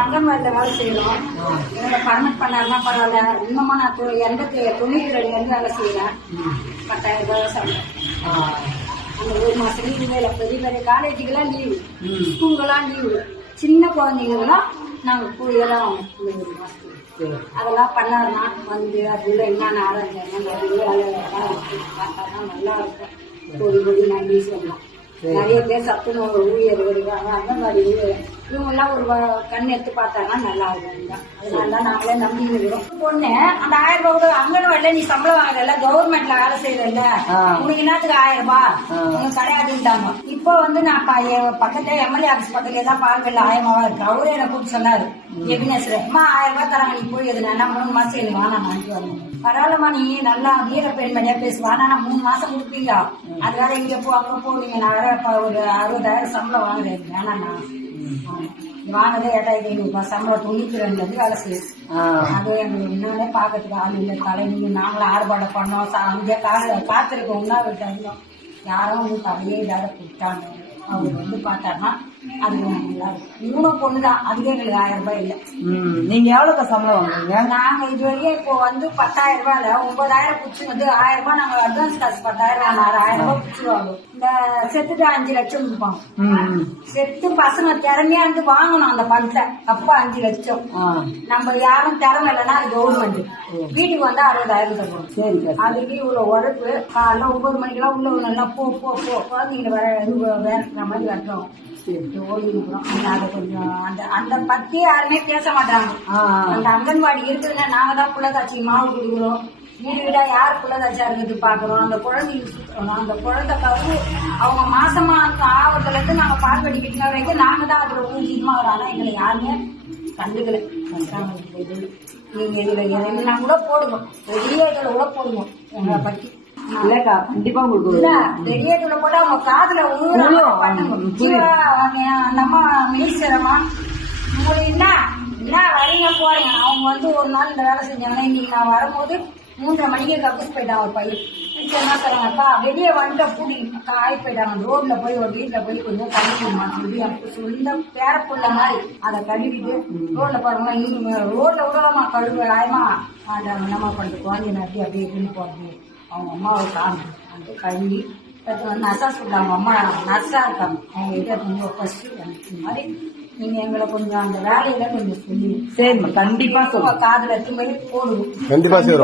அங்கன்வாடியில் வேலை செய்யறோம். என்னோட பர்மனெண்ட் பண்ணாருன்னா பரவாயில்ல. இன்னுமா நான் 92 வேலை செய்யறேன். 10,000 ரூபாய் சம்பளம். அந்த ஒரு மாசம் லீவு இல்லை. பெரிய பெரிய காலேஜுக்கெல்லாம் லீவு, ஸ்கூலுக்கெல்லாம் லீவு. சின்ன குழந்தைங்கலாம் நாங்கள் கூலியெல்லாம் அதெல்லாம் பண்ணாருன்னா வந்து அதுல என்னென்ன ஆரம்பிச்சாங்க பார்த்தாருன்னா நல்லா இருக்கும். கொடி நன்றி சொல்லலாம். நிறைய பேர் சத்துணவு ஊழியர்கள் இருக்காங்க, அங்கன்வாடி ஊழியர், இவங்கெல்லாம் ஒரு கண் எடுத்து பார்த்தாங்கன்னா நல்லா இருக்கும். அதனால நாங்களே நம்பி இருக்கிறோம். பொண்ணு அந்த 1000 ரூபாய் அங்கன்வாடியில நீ சம்பளம் வாங்குறல, கவர்மெண்ட்ல வேலை செய்யறல, உனக்கு என்னத்துக்கு 1000 ரூபாய் உனக்கு கிடையாதுட்டாங்க. இப்போ வந்து நான் பக்கத்துல எம்எல்ஏ ஆபீஸ் பக்கத்துல தான் பால்வெல்ல ஆயமாவா இருக்கு. அவரே என்ன கூப்பிட்டு சொன்னாரு, எபினேஸ்வரம்மா 1000 ரூபாய் தராங்க, நீ போய் எதுனா 3 மாசம் எனக்கு வேணாம் வாங்கிட்டு வரணும். பரவாயில்லமா, நீ நல்லா வீர பெண்மணியா பேசுவா, நான் 3 மாசம் கொடுப்பீங்க. அது வேற இங்க போ அங்க போவீங்க. நான் வேற ஒரு 60,000 சம்பளம் வாங்குறேன். வேணாண்ணா, வாங்கதே 8,500 ரூபாய் சம்பளம். 92 வேலை செய்யுது. அது எங்களுக்கு என்னன்னே பாக்கிறதுக்கு ஆள் இல்லை. தலைநீங்க நாங்களும் ஆர்ப்பாட்டம் பண்ணோம். அங்கே காத்திருக்கோம். உண்ணாவிட்டு இருந்தோம். யாரும் வந்து தலையே இல்லாத கொடுத்தாங்க. அவரு வந்து பார்த்தாருன்னா அது நல்லா இருக்கும். இவனும் பொண்ணுதான். அதுக்கே எங்களுக்கு 1000 ரூபாய் இல்லை. நீங்க எவ்வளவு சம்பளம் வாங்குறீங்க? நாங்க இது வரைக்கும் இப்போ வந்து 10,000 ரூபாயில 9,000 பிடிச்சி வந்து 1000 ரூபாய் நாங்க அட்வான்ஸ் காசு 10,000 1000 ரூபாய் பிடிச்சிருவாங்க. இந்த செத்துட்டு 5 லட்சம் கொடுப்பாங்க. செத்து பசங்க திறமையா இருந்து வாங்கணும் அந்த பணத்தை. அப்ப 5 லட்சம். நம்ம யாரும் திறமை இல்லைன்னா அது கவர்மெண்ட். வீட்டுக்கு வந்தா 60,000 தருவோம். சரி, அதுக்கு இவ்வளவு உழைப்பு. காலைல 9 மணிக்கெல்லாம் உள்ள நல்லா போ போ போ குழந்தைங்க வேற மாதிரி வரட்டும். அதை கொஞ்சம் அந்த பத்தி யாருமே பேச மாட்டாங்க. அந்த அங்கன்வாடி இருக்குதுன்னா நாங்க தான் புள்ளதாச்சி மாவு கொடுக்குறோம். வீடு வீடா யார் புள்ளதாச்சியா இருக்குது பாக்குறோம். அந்த குழந்தைங்க சுத்தணும். அந்த குழந்தை கவு அவங்க மாசமா ஆவறதுல இருந்து நாங்க பால் கட்டிக்கிட்டு வரைக்கும் நாங்க தான் அதுல ஊஞ்சிமா வரோம். ஆனா எங்களை யாருமே கண்டுக்கல. நீங்க இதுல எதுனா கூட போடுவோம், பெரிய இதுல கூட போடுவோம் எங்களை பத்தி. இல்லக்கா, கண்டிப்பா உங்களுக்கு பெரியதுல கூட அவங்க காதுல நம்ம மினிஸ்டரமா உங்களுக்கு என்ன வரீங்க போறீங்க. அவங்க வந்து ஒரு நாள் இந்த வேலை செஞ்சாங்கன்னா இன்னைக்கு நான் வரும்போது 3:30 மணிக்கு கக்கூஸ் போயிட்டாங்க. ஒரு பையன் என்ன சொல்றாங்கப்பா, வெளியே வந்துட்டு பூடி ஆகி போயிட்டாங்க. ரோட்ல போய் ஒரு வீட்டுல போய் கொஞ்சம் கழுவிடுமா சொல்லி அப்படி சொந்த பேரப்புள்ள மாதிரி அதை கழுவிட்டு ரோட்ல பாருங்க. நீங்க ரோட்ல விடலாமா கழுவு ஆயமா அதை நம்ம பண்ணிட்டு குழந்தை நட்டி அப்படியே இப்படின்னு போறது. அவங்க அம்மாவை காணும் அந்த கழுவி நர்ஸா சொல்றாங்க. அவங்க அம்மா நர்ஸா இருக்காங்க. அவங்க கிட்ட கொஞ்சம் ஃபர்ஸ்ட் இந்த மாதிரி நீங்க எங்களை கொஞ்சம் அந்த வேலையில கொஞ்சம் சொல்லி சரி கண்டிப்பா சொல்லுங்க. காதுல எடுத்து போய் போடுவோம். கண்டிப்பா.